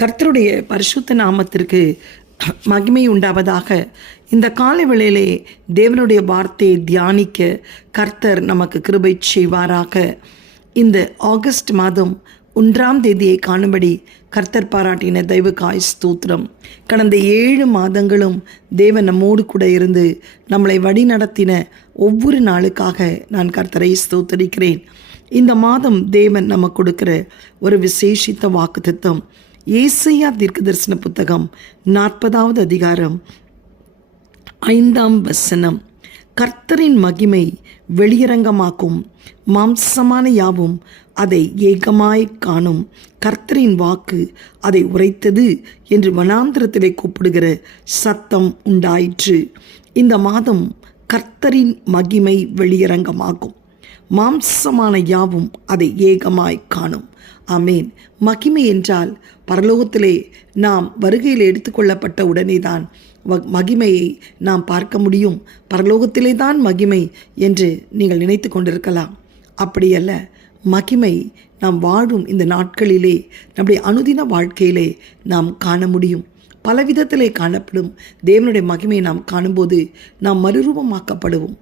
கர்த்தருடைய பரிசுத்த நாமத்திற்கு மகிமை உண்டாவதாக இந்த காலை வேளையிலே தேவனுடைய வார்த்தையை தியானிக்க கர்த்தர் நமக்கு கிருபை செய்வாராக. இந்த ஆகஸ்ட் மாதம் ஒன்றாம் தேதியை காணும்படி கர்த்தர் பாராட்டின தெய்வக்காய் ஸ்தூத்திரம். கடந்த ஏழு மாதங்களும் தேவன் நம்மோடு கூட இருந்து நம்மளை வழிநடத்தின ஒவ்வொரு நாளுக்காக நான் கர்த்தரை ஸ்தோத்தரிக்கிறேன். இந்த மாதம் தேவன் நமக்கு கொடுக்கிற ஒரு விசேஷித்த வாக்குத்தத்தம். ஏசையா தீர்க்க தரிசன புத்தகம் நாற்பதாவது அதிகாரம் ஐந்தாம் வசனம். கர்த்தரின் மகிமை வெளியரங்கமாக்கும். மாம்சமான யாவும் அதை ஏகமாய் காணும். கர்த்தரின் வாக்கு அதை உரைத்தது என்று வனாந்திரத்திலே கூப்பிடுகிற சத்தம் உண்டாயிற்று. இந்த மாதம் கர்த்தரின் மகிமை வெளியரங்கமாகும். மாம்சமான யாவும் அதை ஏகமாய் காணும். ஆமேன். மகிமை என்றால் பரலோகத்திலே நாம் வருகையில் எடுத்துக்கொள்ளப்பட்ட உடனே தான் மகிமையை நாம் பார்க்க முடியும். பரலோகத்திலே தான் மகிமை என்று நீங்கள் நினைத்து கொண்டிருக்கலாம். அப்படியல்ல மகிமை நாம் வாழும் இந்த நாட்களிலே நம்முடைய அனுதின வாழ்க்கையிலே நாம் காண முடியும். பலவிதத்திலே காணப்படும் தேவனுடைய மகிமையை நாம் காணும்போது நாம் மறுரூபமாக்கப்படுவோம்.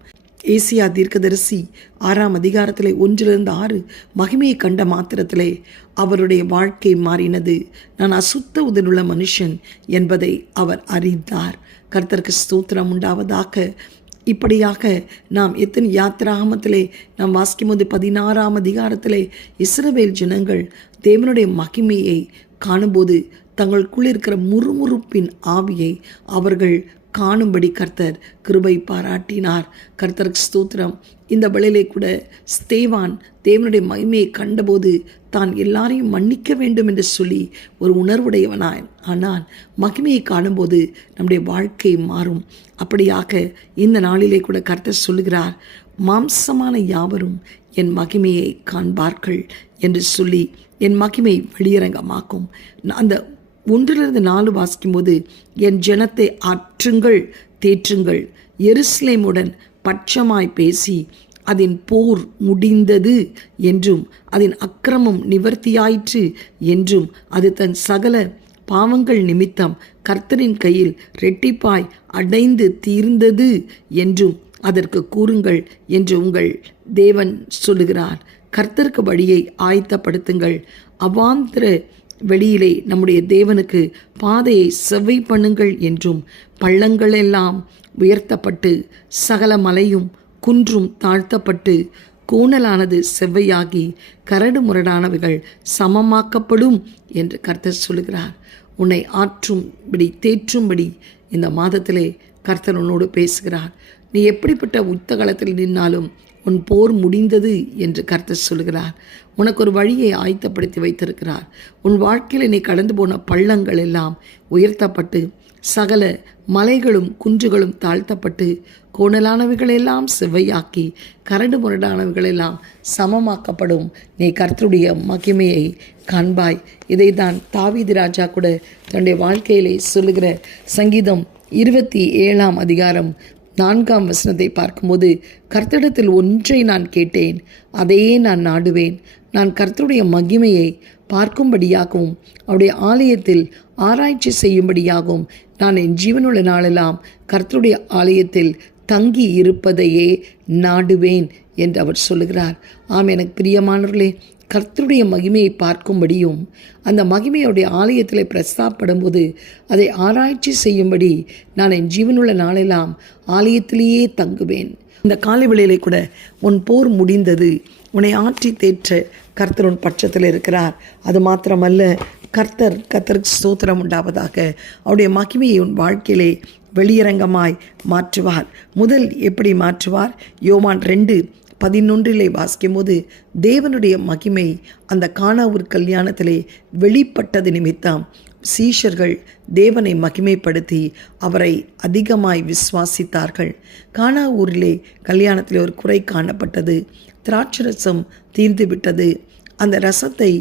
ஏசியா தீர்க்கதரிசி ஆறாம் அதிகாரத்திலே ஒன்றிலிருந்து ஆறு மகிமையை கண்ட மாத்திரத்திலே அவருடைய வாழ்க்கை மாறினது. நான் அசுத்த உதனுள்ள மனுஷன் என்பதை அவர் அறிந்தார். கர்த்தருக்கு ஸ்தோத்திரம் உண்டாவதாக. இப்படியாக நாம் எத்தனை யாத்திராகமத்திலே நாம் வாசிக்கும் போது பதினாறாம் அதிகாரத்திலே இஸ்ரவேல் ஜனங்கள் தேவனுடைய மகிமையை காணும்போது தங்களுக்குள் இருக்கிற முறுமுறுப்பின் ஆவியை அவர்கள் காணும்படி கர்த்தர் கிருபை பாராட்டினார். கர்த்தருக்கு ஸ்தோத்திரம். இந்த வேளையிலே கூட ஸ்தேவான் தேவனுடைய மகிமையை கண்டபோது தான் எல்லாரையும் மன்னிக்க வேண்டும் என்று சொல்லி ஒரு உணர்வுடையவனாய் ஆனால் மகிமையை காணும்போது நம்முடைய வாழ்க்கை மாறும். அப்படியாக இந்த நாளிலே கூட கர்த்தர் சொல்லுகிறார் மாம்சமான யாவரும் என் மகிமையை காண்பார்கள் என்று சொல்லி என் மகிமை வெளியரங்கமாக்கும். அந்த ஒன்றிலிருந்து நாலு வாசிக்கும்போது என் ஜனத்தை ஆற்றுங்கள் தேற்றுங்கள். எருசலேமுடன் பட்சமாய் பேசி அதன் போர் முடிந்தது என்றும் அதன் அக்கிரமம் நிவர்த்தியாயிற்று என்றும் அது தன் சகல பாவங்கள் நிமித்தம் கர்த்தரின் கையில் ரெட்டிப்பாய் அடைந்து தீர்ந்தது என்றும் அதற்கு கூறுங்கள் என்று உங்கள் தேவன் சொல்லுகிறார். கர்த்தருக்கு வழியை ஆயத்தப்படுத்துங்கள். அவாந்திர வெளியிலே நம்முடைய தேவனுக்கு பாதையை செவ்வை பண்ணுங்கள் என்றும் பள்ளங்களெல்லாம் உயர்த்தப்பட்டு சகல மலையும் குன்றும் தாழ்த்தப்பட்டு கோணலானது செவ்வையாகி கரடு முரடானவைகள் சமமாக்கப்படும் என்று கர்த்தர் சொல்கிறார் உன்னை ஆற்றும்படி தேற்றும்படி இந்த மாதத்திலே கர்த்தர் உன்னோடு பேசுகிறார். நீ எப்படிப்பட்ட உத்தகலத்தில் நின்னாலும் உன் போர் முடிந்தது என்று கர்த்தர் சொல்கிறார். உனக்கு ஒரு வழியை ஆயத்தப்படுத்தி வைத்திருக்கிறார். உன் வாழ்க்கையில் நீ கடந்து போன பள்ளங்கள் எல்லாம் உயர்த்தப்பட்டு சகல மலைகளும் குன்றுகளும் தாழ்த்தப்பட்டு கோணலானவைகளெல்லாம் செவ்வையாக்கி கரடு முரடானவைகளெல்லாம் சமமாக்கப்படும். நீ கர்த்தருடைய மகிமையை காண்பாய். இதை தான் தாவீது ராஜா கூட தன்னுடைய வாழ்க்கையிலே சொல்லுகிற சங்கீதம் இருபத்தி ஏழாம் அதிகாரம் நான்காம் வசனத்தை பார்க்கும்போது கர்த்தடத்தில் ஒன்றை நான் கேட்டேன் அதையே நான் நாடுவேன். நான் கர்த்தருடைய மகிமையை பார்க்கும்படியாகவும் அவருடைய ஆலயத்தில் ஆராய்ச்சி செய்யும்படியாகவும் நான் என் ஜீவனுள்ள நாளெல்லாம் கர்த்தருடைய ஆலயத்தில் தங்கி இருப்பதையே நாடுவேன் என்று அவர் சொல்லுகிறார். ஆம் எனக்கு பிரியமானவர்களே கர்த்தருடைய மகிமையை பார்க்கும்படியும் அந்த மகிமையுடைய ஆலயத்தில் பிரஸ்தாப்படும்போது அதை ஆராய்ச்சி செய்யும்படி நான் என் ஜீவனுள்ள நாளெல்லாம் ஆலயத்திலேயே தங்குவேன். இந்த காலை வேளையிலே கூட உன் போர் முடிந்தது. உன்னை ஆற்றி தேற்ற கர்த்தர் உன் பட்சத்தில் இருக்கிறார். அது மாத்திரமல்ல கர்த்தர் கர்த்தருக்கு ஸ்தோத்திரம் உண்டாவதாக. அவருடைய மகிமையை உன் வாழ்க்கையிலே வெளியரங்கமாய் மாற்றுவார். முதல் எப்படி மாற்றுவார்? யோமான் ரெண்டு பதினொன்றிலே வாசிக்கும் போது தேவனுடைய மகிமை அந்த காணாவூர் கல்யாணத்திலே வெளிப்பட்டது நிமித்தம் சீஷர்கள் தேவனை மகிமைப்படுத்தி அவரை அதிகமாய் விசுவாசித்தார்கள். கானா ஊரிலே கல்யாணத்தில் ஒரு குறை காணப்பட்டது. திராட்சரசம் தீர்ந்து விட்டது அந்த ரசத்தை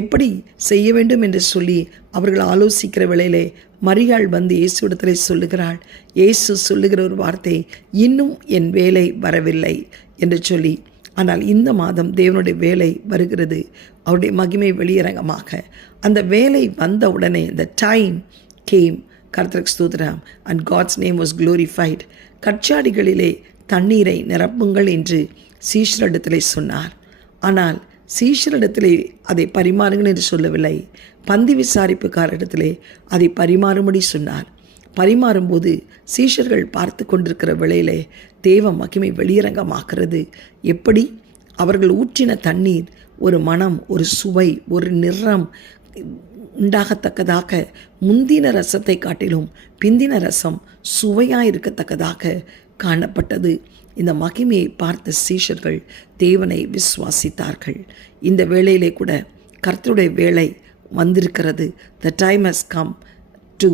எப்படி செய்ய வேண்டும் என்று சொல்லி அவர்கள் ஆலோசிக்கிற வேளையிலே மரியாள் வந்து இயேசுவிடத்திலே சொல்லுகிறாள். இயேசு சொல்லுகிற ஒரு வார்த்தை இன்னும் என் வேலை வரவில்லை. என்று சொல்லி ஆனால் இந்த மாதம் தேவனுடைய வேலை வருகிறது. அவருடைய மகிமை வெளியரங்கமாக. அந்த வேலை வந்த உடனே த டைம் கேம் கர்த்தருக்கு ஸ்தோத்திரம். And God's name was glorified கட்சாடிகளிலே தண்ணீரை நிரப்புங்கள் என்று சீஷரிடத்திலே சொன்னார். ஆனால் சீஷரிடத்திலே அதை பரிமாறுங்கள் என்று சொல்லவில்லை. பந்தி விசாரிப்புக்காரிடத்திலே அதை பரிமாறும்படி சொன்னார். பரிமாறும்போது சீஷர்கள் பார்த்து கொண்டிருக்கிற வேளையிலே தேவ மகிமை வெளியரங்கமாக்குறது எப்படி? அவர்கள் ஊற்றின தண்ணீர் ஒரு மனம் ஒரு சுவை ஒரு நிறம் உண்டாகத்தக்கதாக முந்தின ரசத்தை காட்டிலும் பிந்தின ரசம் சுவையாக இருக்கத்தக்கதாக காணப்பட்டது. இந்த மகிமையை பார்த்த சீஷர்கள் தேவனை விசுவாசித்தார்கள். இந்த வேளையிலே கூட கர்த்தருடைய வேலை வந்திருக்கிறது. The time has come to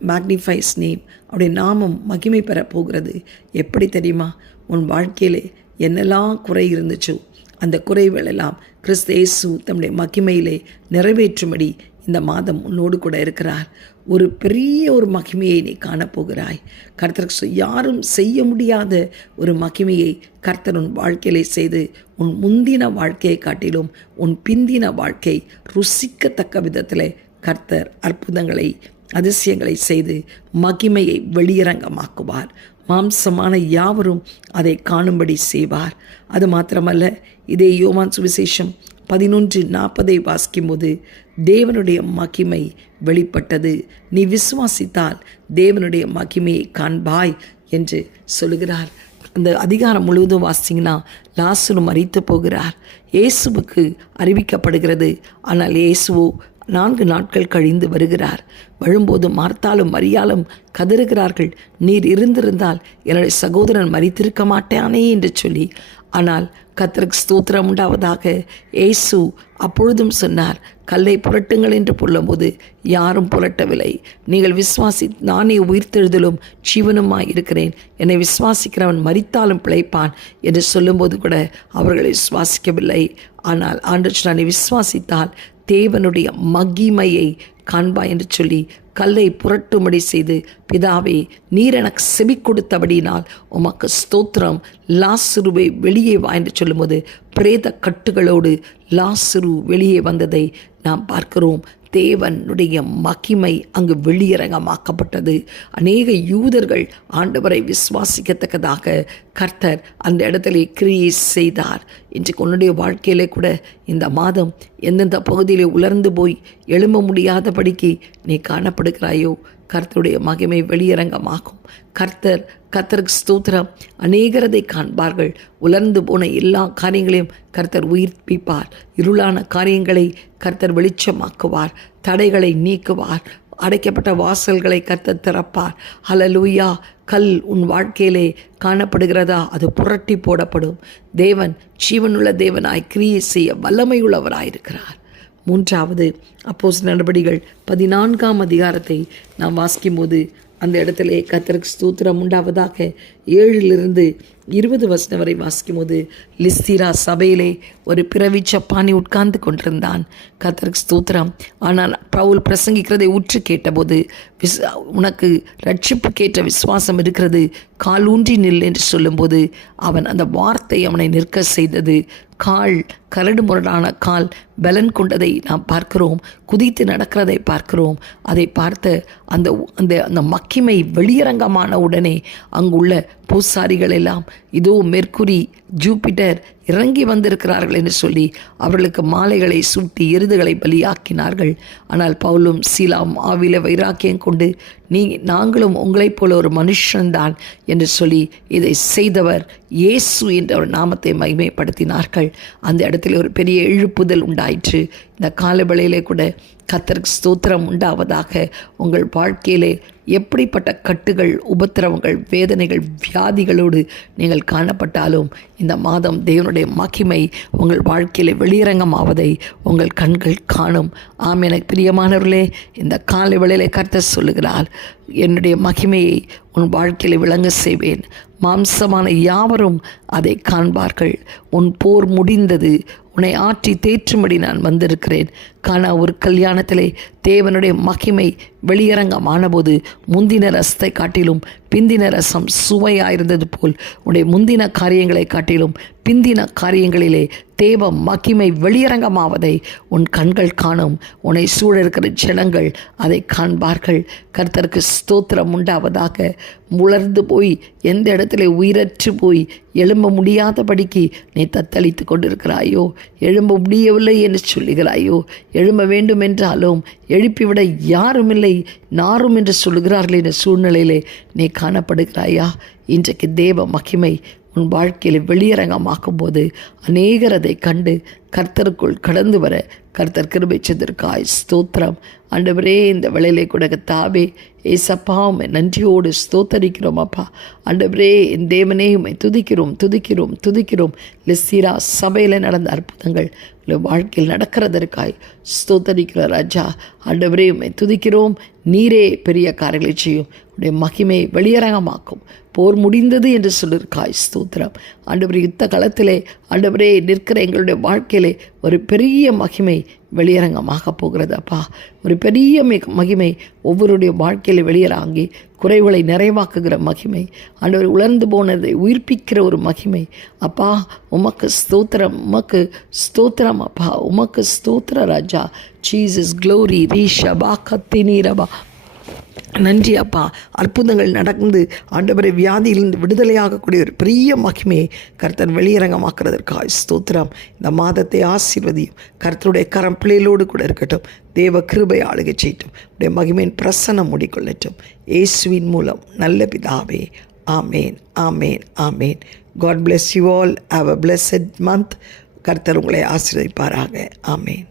magnifies name அவருடைய நாமம் மகிமை பெற போகிறது. எப்படி தெரியுமா? உன் வாழ்க்கையிலே என்னெல்லாம் குறை இருந்துச்சோ அந்த குறைகளெல்லாம் கிறிஸ்து இயேசு தம்முடைய மகிமையிலே நிறைவேற்றும்படி இந்த மாதம் உன்னோடு கூட இருக்கிறார். ஒரு பெரிய ஒரு மகிமையை நீ காணப்போகிறாய் கர்த்தருக்கு யாரும் செய்ய முடியாத ஒரு மகிமையை கர்த்தர் உன் வாழ்க்கையிலே செய்து உன் முந்தின வாழ்க்கையை காட்டிலும் உன் பிந்தின வாழ்க்கை ருசிக்கத்தக்க விதத்தில் கர்த்தர் அற்புதங்களை அதிசயங்களை செய்து மகிமையை வெளியரங்கமாக்குவார். மாம்சமான யாவரும் அதை காணும்படி செய்வார். அது மாத்திரமல்ல இதே யோவான் சுவிசேஷம் பதினொன்று நாற்பதை வாசிக்கும்போது தேவனுடைய மகிமை வெளிப்பட்டது. நீ விசுவாசித்தால் தேவனுடைய மகிமையை காண்பாய் என்று சொல்லுகிறார். அந்த அதிகாரம் முழுவதும் வாசிங்கன்னா லாசரு மறித்து போகிறார். இயேசுவுக்கு அறிவிக்கப்படுகிறது. ஆனால் இயேசுவோ நான்கு நாட்கள் கழிந்து வருகிறார். வரும்போது மார்த்தாலும் மரியாலும் கதறுகிறார்கள். நீர் இருந்திருந்தால் என்னுடைய சகோதரன் மறித்திருக்க மாட்டானே என்று சொல்லி ஆனால் கத்தருக்கு ஸ்தோத்திரம் உண்டாவதாக ஏசு அப்பொழுதும் சொன்னார் கல்லை புரட்டுங்கள் என்று சொல்லும்போது யாரும் புரட்டவில்லை. நீங்கள் விசுவாசி நானே உயிர்த்தெழுதலும் ஜீவனுமாய் இருக்கிறேன். என்னை விசுவாசிக்கிறவன் மறித்தாலும் பிழைப்பான் என்று சொல்லும்போது கூட அவர்களை விசுவாசிக்கவில்லை. ஆனால் ஆண்டு நான் விசுவாசித்தால் தேவனுடைய மகிமையை காண்பா என்று சொல்லி கல்லை புரட்டும்படி செய்து பிதாவே நீர் எனக்கு செவி கொடுத்தபடியினால் உமக்கு ஸ்தோத்திரம். லாசுருவை வெளியே வா என்று சொல்லும்போது பிரேத கட்டுகளோடு லாசுரு வெளியே வந்ததை நாம் பார்க்கிறோம். தேவனுடைய மகிமை அங்கு வெளியரங்கமாக்கப்பட்டது. அநேக யூதர்கள் ஆண்டவரை விசுவாசிக்கத்தக்கதாக கர்த்தர் அந்த இடத்திலே கிரியை செய்தார். இன்றைக்கு உன்னுடைய வாழ்க்கையிலே கூட இந்த மாதம் எந்தெந்த பகுதியிலே உலர்ந்து போய் எழும்ப முடியாதபடிக்கு நீ காணப்படுகிறாயோ கர்த்தருடைய மகிமை வெளியரங்கமாகும். கர்த்தர் கர்த்தருக்கு ஸ்தூத்திரம். அநேகரதை காண்பார்கள். உலர்ந்து போன எல்லா காரியங்களையும் கர்த்தர் உயிர்ப்பிப்பார். இருளான காரியங்களை கர்த்தர் வெளிச்சமாக்குவார். தடைகளை நீக்குவார். அடைக்கப்பட்ட வாசல்களை கர்த்தர் திறப்பார். அலலூயா கல் உன் வாழ்க்கையிலே காணப்படுகிறதா? அது புரட்டி போடப்படும். தேவன் ஜீவனுள்ள தேவனாய் கிரியை செய்ய வல்லமையுள்ளவராயிருக்கிறார். மூன்றாவது அப்போஸ் நடபடிகள் பதினான்காம் அதிகாரத்தை நாம் வாசிக்கும்போது அந்த இடத்துல கத்திரக்கு ஸ்தூத்திரம் உண்டாவதாக ஏழிலிருந்து இருபது வசனம் வரை வாசிக்கும்போது லிஸ்திரா சபையிலே ஒரு பிறவி சப்பானி உட்கார்ந்து கொண்டிருந்தான். கத்தருக்கு ஸ்தூத்திரம். ஆனால் பவுல் பிரசங்கிக்கிறதை உற்று கேட்டபோது விஸ் உனக்கு கேட்ட விசுவாசம் இருக்கிறது. கால் ஊன்றி நில் என்று சொல்லும்போது அவன் அந்த வார்த்தை அவனை நிற்க செய்தது. கால் கரடு முரடான கால் பலன் கொண்டதை நாம் பார்க்கிறோம். குதித்து நடக்கிறதை பார்க்கிறோம். அதை பார்த்த அந்த அந்த அந்த மக்கிமை வெளியரங்கமான உடனே அங்குள்ள பூசாரிகள் எல்லாம் இதோ மெர்க்குரி ஜூபிட்டர் இறங்கி வந்திருக்கிறார்கள் என்று சொல்லி அவர்களுக்கு மாலைகளை சூட்டி எருதுகளை பலியாக்கினார்கள். ஆனால் பவுலும் சீலாவும் ஆவில வைராக்கியம் கொண்டு நீ நாங்களும் உங்களைப் போல ஒரு மனுஷன்தான் என்று சொல்லி இதை செய்தவர் இயேசு என்ற ஒரு நாமத்தை மகிமைப்படுத்தினார்கள். அந்த இடத்துல ஒரு பெரிய எழுப்புதல் உண்டாயிற்று. இந்த காலவேளையிலே கூட கத்தருக்கு ஸ்தோத்திரம் உண்டாவதாக உங்கள் வாழ்க்கையிலே எப்படிப்பட்ட கட்டுகள் உபத்திரவங்கள் வேதனைகள் வியாதிகளோடு நீங்கள் காணப்பட்டாலும் இந்த மாதம் தேவனுடைய மகிமை உங்கள் வாழ்க்கையில் வெளியரங்கமாவதை உங்கள் கண்கள் காணும். ஆம் எனக்கு பிரியமானவர்களே இந்த காலை வேளையிலே கருத்த சொல்லுகிறார் என்னுடைய மகிமையை உன் வாழ்க்கையில் விளங்க செய்வேன். மாம்சமான யாவரும் அதை காண்பார்கள். உன் போர் முடிந்தது. உன்னை ஆற்றி தேற்றும்படி நான் வந்திருக்கிறேன். காண ஒரு கல்யாணத்திலே தேவனுடைய மகிமை வெளியரங்கமானபோது முந்தின ரசத்தை காட்டிலும் பிந்தின ரசம் சுவையாயிருந்தது போல் உடைய முந்தின காரியங்களை காட்டிலும் பிந்தின காரியங்களிலே தேவ மகிமை வெளியரங்கமாவதை உன் கண்கள் காணும். உன்னை சூழ இருக்கிற ஜனங்கள் அதை காண்பார்கள். கர்த்தருக்கு ஸ்தோத்திரம் உண்டாவதாக. முளர்ந்து போய் எந்த இடத்துல உயிரற்று போய் எழும்ப முடியாதபடிக்கு நீ தத்தளித்து கொண்டிருக்கிறாயோ? எழும்ப முடியவில்லை என்று சொல்லுகிறாயோ? எழும்ப வேண்டும் என்றாலும் எழுப்பிவிட யாருமில்லை நாரும் என்று சொல்கிறார்கள் என்ற சூழ்நிலையிலே நீ காணப்படுகிறாயா? இன்றைக்கு தேவ மகிமை உன் வாழ்க்கையில் வெளியரங்கமாக்கும் போது அநேகர் அதை கண்டு கர்த்தருக்குள் கடந்து வர கர்த்தர் கிருபை செந்திருக்காய் ஸ்தோத்திரம். ஆண்டவரே இந்த வேளையிலே கூட தாவே ஏசப்பா உம்மை நன்றியோடு ஸ்தோத்தரிக்கிறோம் அப்பா. அண்டவரே என் தேவனே உம்மை துதிக்கிறோம் துதிக்கிறோம் துதிக்கிறோம். லெஸ்ஸீரா சபையில் நடந்த அற்புதங்கள் உள்ள வாழ்க்கையில் நடக்கிறதற்காய் ஸ்தோத்தரிக்கிற ராஜா. ஆண்டவரே உம்மை துதிக்கிறோம். நீரே பெரிய காரியங்களை செய்யும். உடைய மகிமை வெளியரங்கமாக்கும். போர் முடிந்தது என்று சொல்லியிருக்காய் ஸ்தோத்திரம். ஆண்டவரே யுத்த களத்திலே ஆண்டவரே நிற்கிற எங்களுடைய வாழ்க்கையிலே ஒரு பெரிய மகிமை வெளியரங்கமாக போகிறது அப்பா. ஒரு பெரிய மிக மகிமை ஒவ்வொருடைய வாழ்க்கையில் வெளியராங்கி குறைவுகளை நிறைவாக்குகிற மகிமை. ஆண்டவர் உலர்ந்து போனதை உயிர்ப்பிக்கிற ஒரு மகிமை. அப்பா உமக்கு ஸ்தோத்திரம் உமக்கு ஸ்தோத்திரம் அப்பா. உமக்கு ஸ்தோத்திர ராஜா. ஜீசஸ் க்ளோரி ரீஷபா கத்தினீரபா நன்றி அப்பா. அற்புதங்கள் நடந்து ஆண்டவரை வியாதியிலிருந்து விடுதலையாகக்கூடிய ஒரு பெரிய மகிமையை கர்த்தர் வெளியரங்கமாக்குறதற்காக ஸ்தோத்திரம். இந்த மாதத்தை ஆசீர்வதியும். கர்த்தருடைய கரம் பிள்ளைகளோடு கூட இருக்கட்டும். தேவ கிருபை ஆளுகை செய்யட்டும். உடைய மகிமையின் பிரசன்னம் மூடிக்கொள்ளட்டும். இயேசுவின் மூலம் நல்ல பிதாவே. ஆமேன் ஆமேன் ஆமேன். God bless you all have a blessed month கர்த்தர் உங்களை ஆசீர்வதிப்பாராக. ஆமேன்.